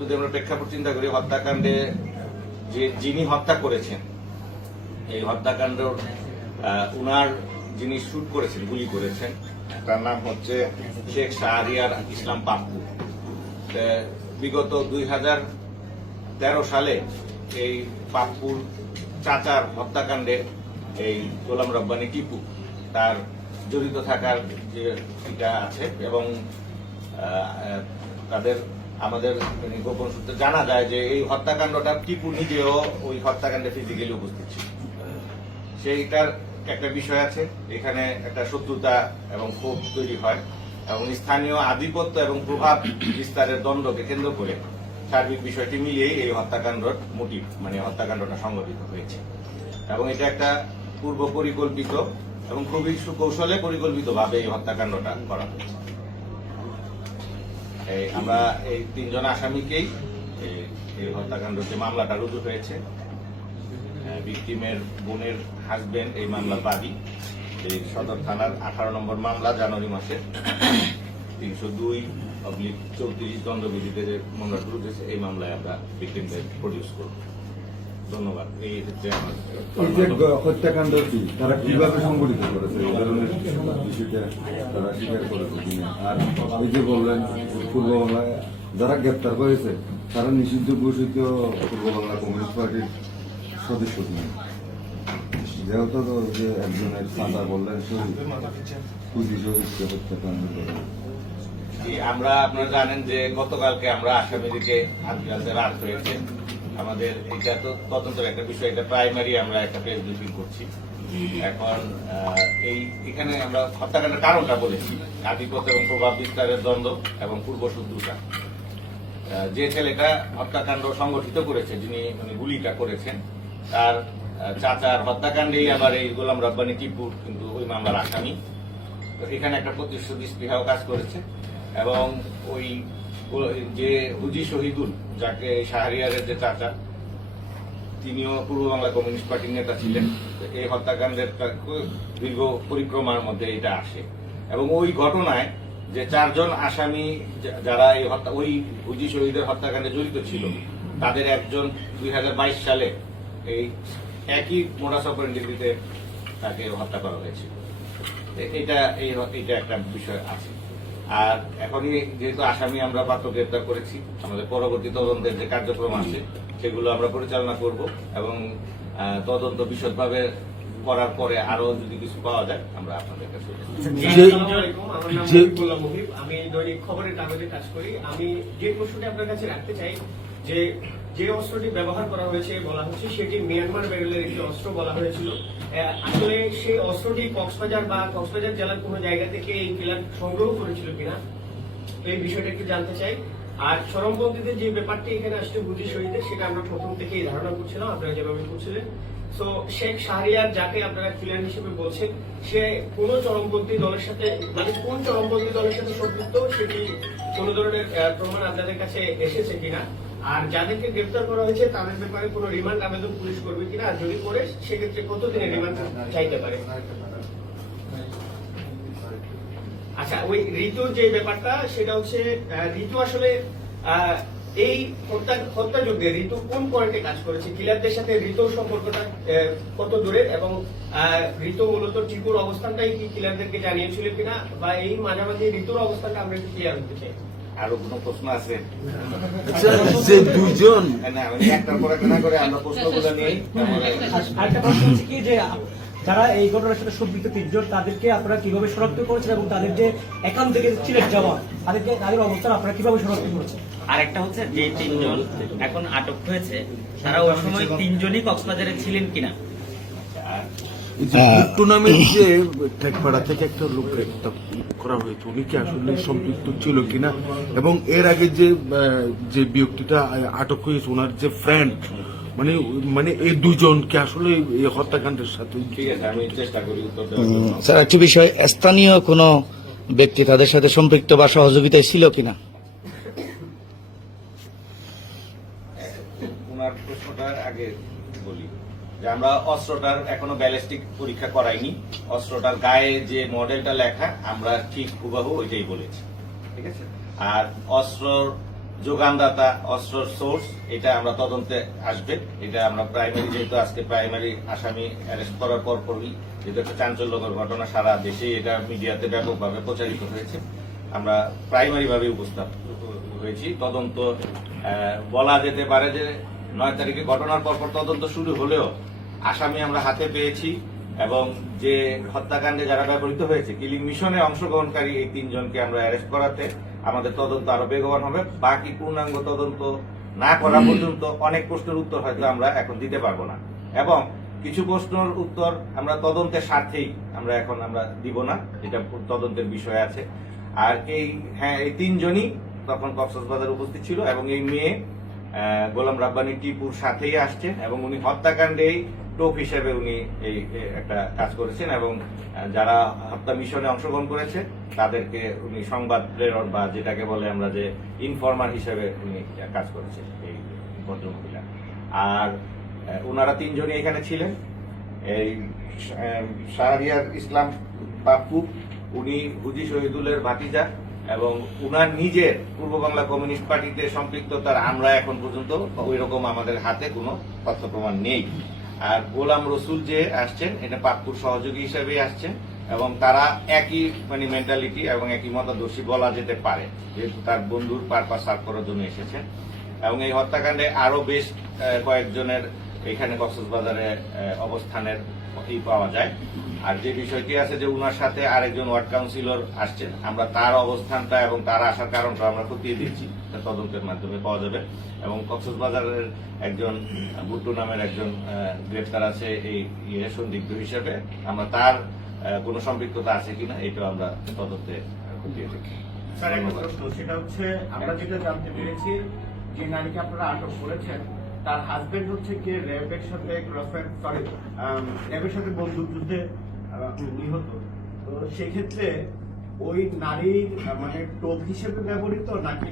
যদি আমরা প্রেক্ষাপট চিন্তা করি, হত্যাকাণ্ডে যিনি হত্যা করেছেন, এই হত্যাকাণ্ড উনার যিনি শুট করেছেন, গুলি করেছেন, তার নাম হচ্ছে শেখ শাহরিয়ার ইসলাম পাপ্পু। বিগত 2013 সালে এই পাপ্পুর চাচার হত্যাকাণ্ডে এই গোলাম রব্বানী টিপু তার জড়িত থাকার যে এটা আছে এবং তাদের আমাদের গোপন সূত্রে জানা যায় যে এই হত্যাকাণ্ডটা টিপু নিজেও ওই হত্যাকাণ্ডে ফিজিক্যালি উপস্থিত ছিল। সেইটার একটা বিষয় আছে, এখানে একটা শত্রুতা এবং ক্ষোভ তৈরি হয় এবং স্থানীয় আধিপত্য এবং প্রভাব বিস্তারের দ্বন্দ্বকে কেন্দ্র করে সার্বিক বিষয়টি মিলিয়েই এই হত্যাকাণ্ডের মোটিভ মানে হত্যাকাণ্ডটা সংঘটিত হয়েছে এবং এটা একটা পূর্ব পরিকল্পিত এবং খুবই সুকৌশলে পরিকল্পিতভাবে এই হত্যাকাণ্ডটা করা হয়েছে। আমরা এই 3 জন আসামিকেই এই হত্যাকাণ্ড যে মামলাটা রুজু হয়েছে, ভিকটিমের বোনের হাজবেন্ড এই মামলার বাদী, এই সদর থানার 18 নম্বর মামলা জানুয়ারি মাসে 302/34 দণ্ডবিধিতে যে মামলাটা রুজু হয়েছে, এই মামলায় আমরা ভিকটিমদের প্রডিউস করব। ধন্যবাদ। এই হচ্ছে আমার হত্যাকাণ্ড কি তারা কিভাবে সংগঠিত করেছে এই ধরনের বিষয়টা তারা স্বীকার করেছে কিনা, আর ওই যে বললেন পূর্ব বাংলায় যারা গ্রেপ্তার হয়েছে তারা নিষিদ্ধ ঘোষিত পূর্ব বাংলা কমিউনিস্ট পার্টির সদস্য কিনা, যেহেতু যে একজনের সাদা বললেন হত্যাকাণ্ড করে। আমরা আপনারা জানেন যে গতকালকে আমরা আসামিদেরকে আদালতে রাত হয়েছে। আমাদের এটা তো তদন্তের একটা বিষয়, এটা প্রাইমারি আমরা একটা প্রেস ব্রিফিং করছি এখন। এখানে আমরা হত্যাকাণ্ডের কারণটা বলেছি, আধিপত্য এবং প্রভাব বিস্তারের দ্বন্দ্ব এবং পূর্ব শত্রুতা। যে ছেলেটা হত্যাকাণ্ড সংগঠিত করেছে, যিনি মানে গুলিটা করেছেন, তার চাচার হত্যাকাণ্ডেই আবার এই গোলাম রব্বানী টিপুর কিন্তু ওই মামলার আসামি। তো এখানে একটা প্রতিশ্রুতি স্পৃহাও কাজ করেছে এবং ওই যে হুজি শহীদুল, যাকে শাহরিয়ারের যে চাচা, তিনিও পূর্ব বাংলা কমিউনিস্ট পার্টির নেতা ছিলেন। এই হত্যাকাণ্ডের দীর্ঘ পরিক্রমার মধ্যে এটা আসে এবং ওই ঘটনায় যে 4 জন আসামি যারা এই ওই হুজি শহীদের হত্যাকাণ্ডে জড়িত ছিল, তাদের একজন 2022 সালে এই একই মোডাস অপারেন্ডিতে তাকে হত্যা করা হয়েছিল। এটা একটা বিষয় আছে। আর এখনই যেহেতু আসামি আমরা পাত্র গ্রেপ্তার করেছি, আমাদের পরবর্তী তদন্তের যে কার্যক্রম আছে সেগুলো আমরা পরিচালনা করব এবং তদন্ত বিশদভাবে করার পরে আরো যদি কিছু পাওয়া যায় আমরা আপনাদের কাছে। আমি দৈনিক খবরের কাগজে কাজ করি। আমি যে প্রশ্নটি আপনার কাছে রাখতে চাই, যে অস্ত্রটি ব্যবহার করা হয়েছে বলা হচ্ছে সেটি মিয়ানমার ব্যারেলের একটি অস্ত্র বলা হয়েছিল। আসলে সেই অস্ত্রটি কক্সবাজার জেলার কোন জায়গা থেকে এই কিলার সংগ্রহ করেছিল কিনা এই বিষয়টা একটু জানতে চাই। আর চরমপন্থীদের যে ব্যাপারটি এখানে আসলে হুজি শহীদের, সেটা আমরা প্রথম থেকেই ধারণা করছিলাম, আপনারা যেভাবে করছিলেন। তো শেখ শাহরিয়ার, যাকে আপনারা কিলার হিসেবে বলছেন, সে কোন চরমপন্থী দলের সাথে মানে কোন চরমপন্থী দলের সাথে সম্পৃক্ত সেটি কোন ধরনের প্রমাণ আপনাদের কাছে এসেছে কিনা, আর যাদেরকে গ্রেপ্তার করা হয়েছে তাদের ব্যাপারে কোনো রিমান্ড আবেদন পুলিশ করবে কিনা, আর যদি করে সেক্ষেত্রে কতদিনের রিমান্ড চাইতে পারে। আচ্ছা, ওই ঋতুর যে ব্যাপারটা, সেটা হচ্ছে ঋতু আসলে এই হত্যাযজ্ঞে ঋতু কোন পয়েন্টে কাজ করেছে, কিলারদের সাথে ঋতুর সম্পর্কটা কত দূরের, এবং ঋতু মূলত টিপুর অবস্থানটাই কি কিলারদেরকে জানিয়েছিল কিনা, বা এই মাঝামাঝি ঋতুর অবস্থানটা আমরা একটু ক্লিয়ার হতে চাই। আরো কোনো প্রশ্ন আছে? যে দুজন একটার পর একটা না করে আমরা প্রশ্নগুলো নিয়েই। আরেকটা প্রশ্ন হচ্ছে কি, যে যারা এই ঘটনার সাথে সম্পৃক্ত 3 জন, তাদেরকে আপনারা কিভাবে শনাক্ত করেছেন এবং তাদের যে একান্ত থেকে সিলেট যাওয়া, তাদের অবস্থান আপনারা কিভাবে শনাক্ত করেছেন? আরেকটা হচ্ছে যে 3 জন এখন আটক হয়েছে, তারা ওই সময় 3 জনই কক্সবাজারে ছিলেন কিনা। টুর্নামেন্ট যে ঠেকপাড়া থেকে একটা লোক গ্রেপ্তার করা হয়েছে, উনি কি আসলে সম্পৃক্ত ছিল কিনা, এবং এর আগে যে ব্যক্তিটা আটক হয়েছে ওনার যে ফ্রেন্ড, মানে এই দুজন কি আসলে এই হত্যাকাণ্ডের সাথে? ঠিক আছে, আমি চেষ্টা করি উত্তর দেওয়ার। স্যার, একটি বিষয়, স্থানীয় কোনো ব্যক্তি তাদের সাথে সম্পৃক্ত বা সহযোগিতায় ছিল কিনা? ওনার প্রশ্নটার আগে বলি যে আমরা অস্ত্রটার এখনো ব্যালিস্টিক পরীক্ষা করাইনি। অস্ত্রটার গায়ে যে মডেলটা লেখা আমরা ঠিক হুবাহু ওইটাই বলেছি, ঠিক আছে। আর অস্ত্র যোগানদাতা, অস্ত্র সোর্স, এটা আমরা তদন্তে আসবে। এটা আমরা প্রাইমারি, যেহেতু আজকে প্রাইমারি আসামি অ্যারেস্ট করার পরই যেহেতু একটা চাঞ্চল্যকর ঘটনা সারা দেশে এটা মিডিয়াতে ব্যাপকভাবে প্রচারিত হয়েছে, আমরা প্রাইমারি ভাবে উপস্থাপিত হয়েছি। তদন্ত বলা যেতে পারে যে 9 তারিখে ঘটনার পরপর তদন্ত শুরু হলেও আসামি আমরা হাতে পেয়েছি এবং যে হত্যাকাণ্ডে যারা ব্যবহৃত হয়েছে, কিলিং মিশনে অংশগ্রহণকারী এই 3 জনকে আমরা অ্যারেস্ট করাতে আমাদের তদন্ত আরো বেগবান হবে। বাকি পূর্ণাঙ্গ তদন্ত না করা পর্যন্ত অনেক প্রশ্নের উত্তর হয়তো আমরা এখন দিতে পারবো না, এবং কিছু প্রশ্নের উত্তর আমরা তদন্তের স্বার্থেই আমরা দিব না, এটা তদন্তের বিষয় আছে। আর এই 3 জনই তখন কক্সবাজার উপস্থিত ছিল এবং এই মেয়ে গোলাম রাব্বানী টিপুর সাথেই আসছেন এবং উনি হত্যাকাণ্ডেই টোপ হিসেবে উনি এই একটা কাজ করেছেন এবং যারা হত্যা মিশনে অংশগ্রহণ করেছে তাদেরকে উনি সংবাদ প্রেরণ বা যেটাকে বলে আমরা যে ইনফরমার হিসেবে উনি কাজ করেছেন এই ভদ্রমহিলা। আর ওনারা 3 জনই এখানে ছিলেন। এই শাহরিয়ার ইসলাম পাপ্পু, উনি হুজি শহীদুলের ভাতিজা এবং উনার নিজের পূর্ব বাংলা কমিউনিস্ট পার্টিতে সম্পৃক্ততার আমরা এখন পর্যন্ত ওই রকম আমাদের হাতে কোনো তথ্য প্রমাণ নেই। আর গোলাম রসুল যে আসছেন, এটা পাপ্পুর সহযোগী হিসেবে আসছেন এবং তারা একই মেন্টালিটি এবং একই মতাদর্শী বলা যেতে পারে, যেহেতু তার বন্ধুর পারপাস সার্ভ করার জন্য এসেছেন। এবং এই হত্যাকাণ্ডে আরো বেশ কয়েকজনের এখানে কক্সবাজারে অবস্থানের পাওয়া যায়। আর যে বিষয়টি আছে যে উনার সাথে আরেকজন ওয়ার্ড কাউন্সিলর আসছেন, আমরা তার অবস্থানটা এবং তার আসার কারণটা আমরা খতিয়ে দিচ্ছি, তদন্তের মাধ্যমে পাওয়া যাবে। এবং কক্সবাজারের একজন বুট্টু নামের একজন গ্রেফতার আছে এই সন্দিগ্ধ হিসেবে, আমরা তার কোনো সম্পৃক্ততা আছে কিনা এটাও আমরা তদন্তে খতিয়ে দেখি। স্যার, একটা প্রশ্ন, সেটা হচ্ছে আমরা যেটা জানতে পেরেছি যে নারীকে আপনারা আটক করেছেন, তার হাজবেন্ড হচ্ছে কি র্যাবের সাথে র্যাবের সাথে বন্দুক যুদ্ধে নিহত। তো সেক্ষেত্রে ওই নারীর টোপ হিসেবে ব্যবহৃত নাকি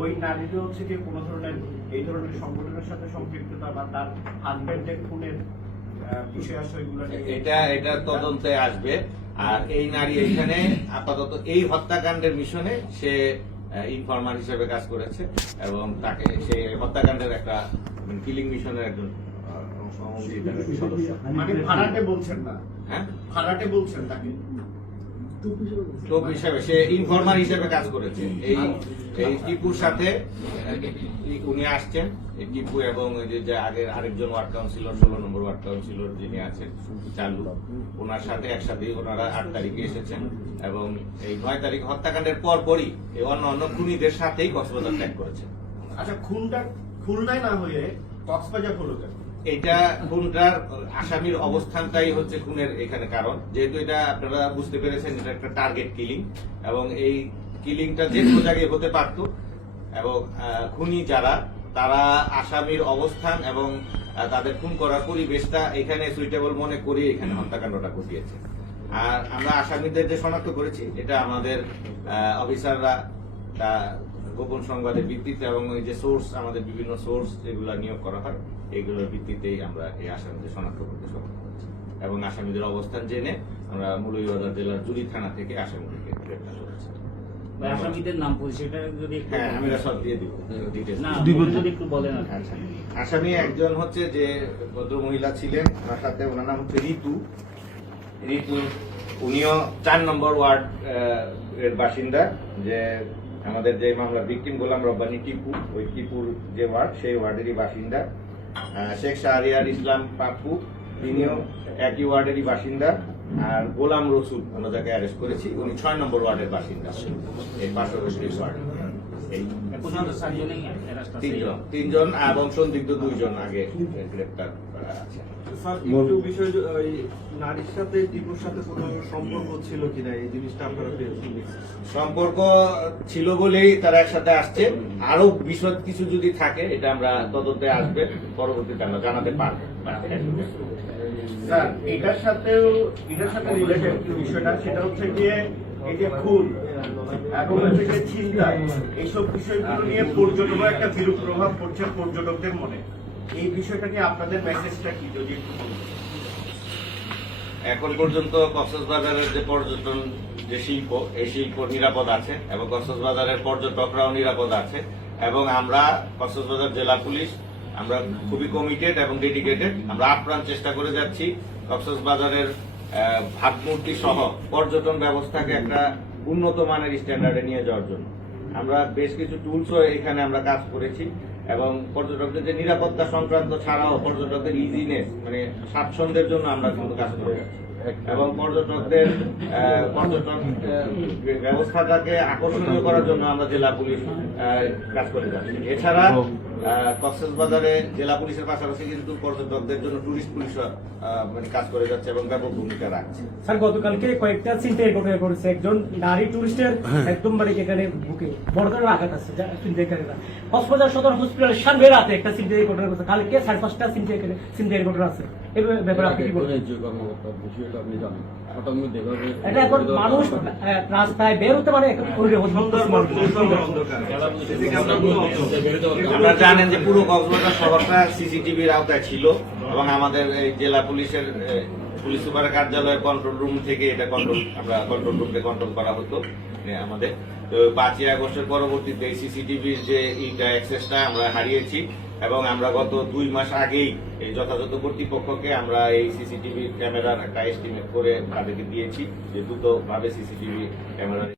ওই নারীটা হচ্ছে কি কোনো ধরনের এই ধরনের সংগঠনের সাথে সম্পৃক্ততা বা তার হাজবেন্ডের খুনের বিষয় আছে ওইগুলো এটা তদন্তে আসবে। আর এই নারী এখানে আপাতত এই হত্যাকাণ্ডের মিশনে সে ইনফরমার হিসেবে কাজ করেছে এবং তাকে সে হত্যাকাণ্ডের একটা কিলিং মিশনের একজন সদস্য। ভাড়াটে বলছেন না? হ্যাঁ, ভাড়াটে বলছেন তাকে টোপ হিসেবে, সে ইনফরমার হিসেবে কাজ করেছে। এই টিপুর সাথে উনি আসছেন, এই টিপু এবং যে আগের আরেকজন ওয়ার্ড কাউন্সিলর, 16 নম্বর ওয়ার্ড কাউন্সিলর যিনি আছেন চালু, ওনার সাথে একসাথে ওনারা 8 তারিখে এসেছেন এবং এই 9 তারিখ হত্যাকাণ্ডের পরপরই এই অন্য খুনিদের সাথেই কক্সবাজার ত্যাগ করেছেন। আচ্ছা, খুনটা খুলনায় না হয়ে কক্সবাজার হলো কেন? এটা খুনটার আসামির অবস্থানটাই হচ্ছে খুনের এখানে কারণ, যেহেতু এটা আপনারা বুঝতে পেরেছেন এটা একটা টার্গেট কিলিং এবং এই কিলিংটা যে কোনো জায়গায় হতে পারত এবং খুনি যারা তারা আসামির অবস্থান এবং তাদের খুন করার পরিবেশটা এখানে সুইটেবল মনে করে এখানে হত্যাকাণ্ডটা ঘটিয়েছে। আর আমরা আসামিদের যে শনাক্ত করেছি এটা আমাদের অফিসাররা গোপন সংবাদের ভিত্তিতে এবং ওই যে সোর্স, আমাদের বিভিন্ন সোর্স যেগুলো নিয়োগ করা হয় এইগুলোর ভিত্তিতেই আমরা এই আসামিদের শনাক্ত করতে সক্ষম হয়েছি এবং আসামিদের অবস্থান জেনে আমরা মৌলভীবাজার জেলার জুড়ি থানা থেকে আসামিদেরকে গ্রেফতার করেছি। আসামিদের নাম পরিচয়টা যদি হ্যাঁ, আমি সব দিয়ে দিব ডিটেইলস। যদি একটু বলেন। আচ্ছা, আসামি একজন হচ্ছে যে ভদ্র মহিলা ছিলেন, ওনার সাথে ওনার নাম হচ্ছে ঋতু। উনিও 4 নম্বর ওয়ার্ড এর বাসিন্দা, যে আমাদের যে মামলা ভিকটিম গোলাম রব্বানী টিপু, ওই টিপুর যে ওয়ার্ড সেই ওয়ার্ডেরই বাসিন্দা। শেখ শাহরিয়ার ইসলাম পাপ্পু, তিনিও একই ওয়ার্ডেরই বাসিন্দা। আর গোলাম রসুল আমরা যাকে অ্যারেস্ট করেছি উনি 6 নম্বর ওয়ার্ডের বাসিন্দা, এই পার্শ্ববর্তী ওয়ার্ড। এই 3 জন এবং সন্দিগ্ধ 2 জন আগে গ্রেপ্তার করা আছে। বিষয় ওই নারীর সাথে টিপুর সাথে কোনো সম্পর্ক ছিল কিনা এই জিনিসটা আপনারা পেয়েছেন? সম্পর্ক ছিল বলেই তারা একসাথে আসছে। আরো বিশদ কিছু যদি থাকে এটা আমরা তদন্তে আসবে, পরবর্তীতে আমরা জানাতে পারবো। স্যার, এটার সাথে রিলেটেড বিষয়টা সেটা হচ্ছে গিয়ে এই যে খুন এবং হচ্ছে যে চিন্তা, এইসব বিষয়গুলো নিয়ে পর্যটকের একটা বিরূপ প্রভাব পড়ছে পর্যটকদের মনে। এই বিষয়টা নিয়ে আপনাদের মেসেজটা কি যদি একটু বলুন। এখন পর্যন্ত কক্সবাজারের যে পর্যটন যে শিল্প, এই শিল্প নিরাপদ আছে এবং কক্সবাজারের পর্যটকরাও নিরাপদ আছে এবং আমরা কক্সবাজার জেলা পুলিশ আমরা খুবই কমিটেড এবং ডেডিকেটেড। আমরা আপ্রাণ চেষ্টা করে যাচ্ছি কক্সবাজারের ভাবমূর্তি সহ পর্যটন ব্যবস্থাকে একটা উন্নত মানের স্ট্যান্ডার্ডে নিয়ে যাওয়ার জন্য আমরা বেশ কিছু টুলসও এখানে আমরা কাজ করেছি এবং পর্যটকদের যে নিরাপত্তা সংক্রান্ত ছাড়াও পর্যটকদের ইজিনেস মানে স্বাচ্ছন্দ্যের জন্য আমরা কিন্তু কাজ করে যাচ্ছি এবং পর্যটকদের পর্যটন ব্যবস্থাটাকে আকর্ষণীয় করার জন্য আমরা জেলা পুলিশ কাজ করে যাচ্ছি। এছাড়া কক্সবাজারে জেলা পুলিশের পাশাপাশি কিন্তু পর্যটকদের জন্য টুরিস্ট পুলিশ মানে কাজ করে যাচ্ছে এবং ব্যাপক ভূমিকা রাখছে। স্যার গতকালকে কয়েকটা ছিনতাই ঘটনা করেছে, একজন নারী টুরিস্টের একদম বাড়ি এখানে বুকে বড় ধরনের আঘাত আছে ছিনতাইকারীরা। কক্সবাজার সদর হসপিটালের সামনে রাতে একটা ছিনতাই ঘটনা করেছে, কালকে 5:30টা ছিনতাইয়ের ঘটনা আছে। এই ব্যাপারে আপনি কি বলবেন? এটা এখন মানুষ রাস্তায় বের হতে মানে আমরা জানেন যে পুরো কক্সবাজার শহরটা সিসিটিভির আওতায় ছিল এবং আমাদের এই জেলা পুলিশের পুলিশ সুপারের কার্যালয়ের কন্ট্রোল রুম থেকে এটা আমরা কন্ট্রোল রুমকে কন্ট্রোল করা হতো আমাদের। তো 5ই আগস্টের পরবর্তীতে এই সিসিটিভির যে অ্যাক্সেসটা আমরা হারিয়েছি এবং আমরা গত 2 মাস আগেই এই যথাযথ কর্তৃপক্ষকে আমরা এই সিসিটিভি ক্যামেরার একটা এস্টিমেট করে তাদেরকে দিয়েছি যে দ্রুতভাবে সিসিটিভি ক্যামেরা